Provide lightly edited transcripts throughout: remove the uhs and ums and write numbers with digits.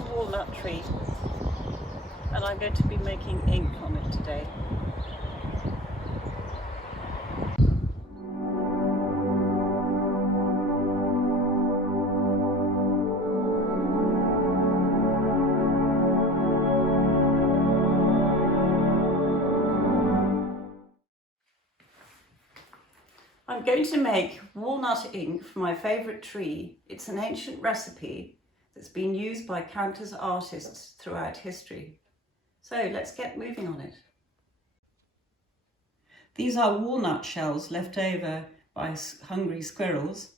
a walnut tree and I'm going to be making ink on it today. I'm going to make walnut ink for my favourite tree. It's an ancient recipe that's been used by countless artists throughout history. So let's get moving on it. These are walnut shells left over by hungry squirrels,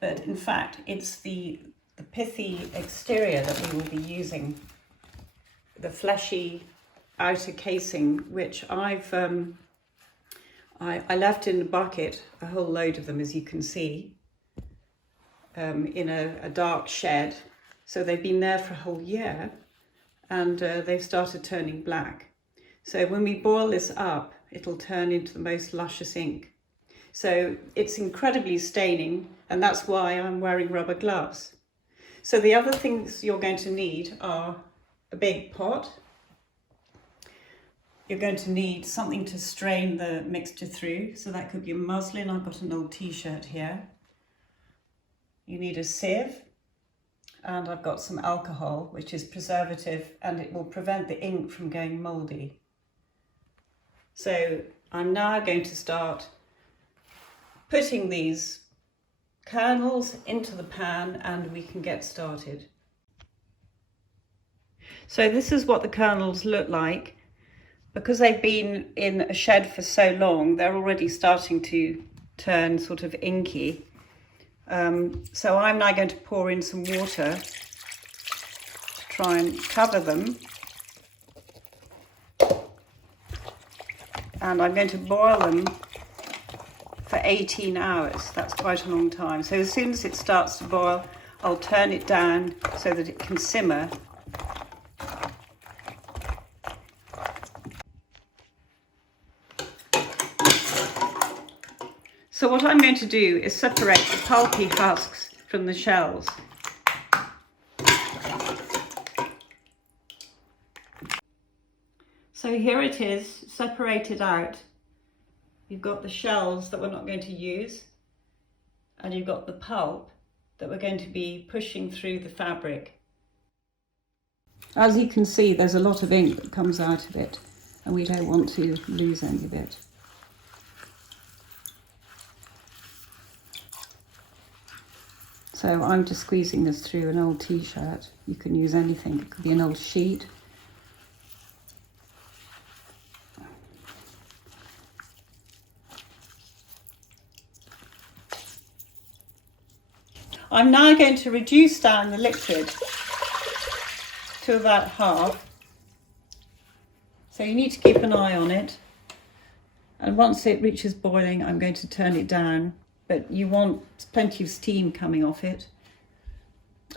but in fact it's the pithy exterior that we will be using, the fleshy outer casing, which I left in a bucket, a whole load of them, as you can see, in a dark shed. So they've been there for a whole year and they've started turning black. So when we boil this up, it'll turn into the most luscious ink. So it's incredibly staining, and that's why I'm wearing rubber gloves. So the other things you're going to need are a big pot. You're going to need something to strain the mixture through. So that could be a muslin. I've got an old t-shirt here. You need a sieve, and I've got some alcohol, which is preservative, and it will prevent the ink from going mouldy. So I'm now going to start putting these kernels into the pan and we can get started. So this is what the kernels look like. Because they've been in a shed for so long, they're already starting to turn sort of inky. So I'm now going to pour in some water to try and cover them. And I'm going to boil them for 18 hours. That's quite a long time. So as soon as it starts to boil, I'll turn it down so that it can simmer. So what I'm going to do is separate the pulpy husks from the shells. So here it is, separated out. You've got the shells that we're not going to use, and you've got the pulp that we're going to be pushing through the fabric. As you can see, there's a lot of ink that comes out of it, and we don't want to lose any of it. So I'm just squeezing this through an old t-shirt. You can use anything, it could be an old sheet. I'm now going to reduce down the liquid to about half. So you need to keep an eye on it. And once it reaches boiling, I'm going to turn it down. But you want plenty of steam coming off it,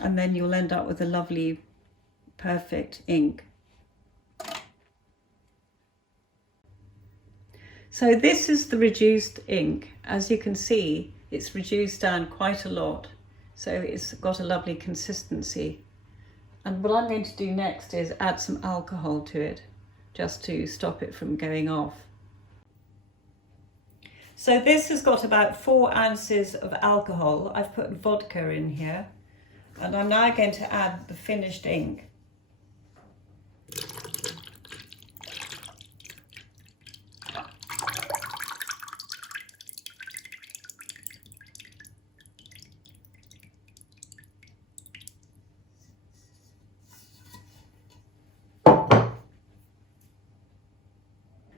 and then you'll end up with a lovely, perfect ink. So this is the reduced ink. As you can see, it's reduced down quite a lot, so it's got a lovely consistency. And what I'm going to do next is add some alcohol to it, just to stop it from going off. So this has got about 4 ounces of alcohol. I've put vodka in here, and I'm now going to add the finished ink.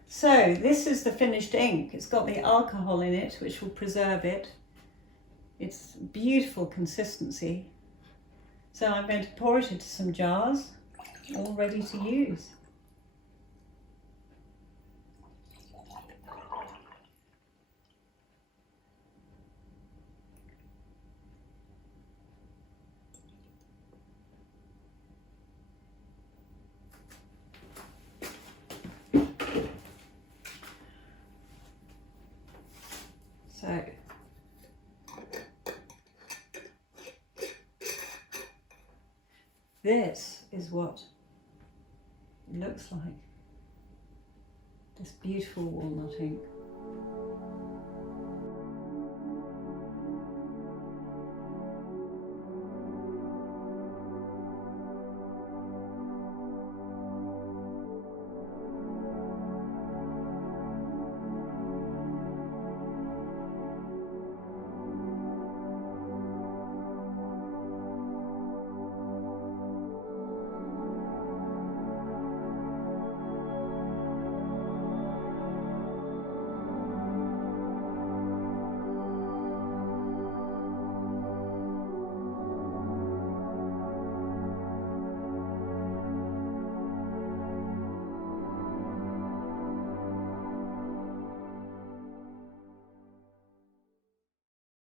So this is the finished ink. It's got the alcohol in it, which will preserve it. It's beautiful consistency. So I'm going to pour it into some jars, all ready to use. So this is what it looks like. This beautiful walnut ink.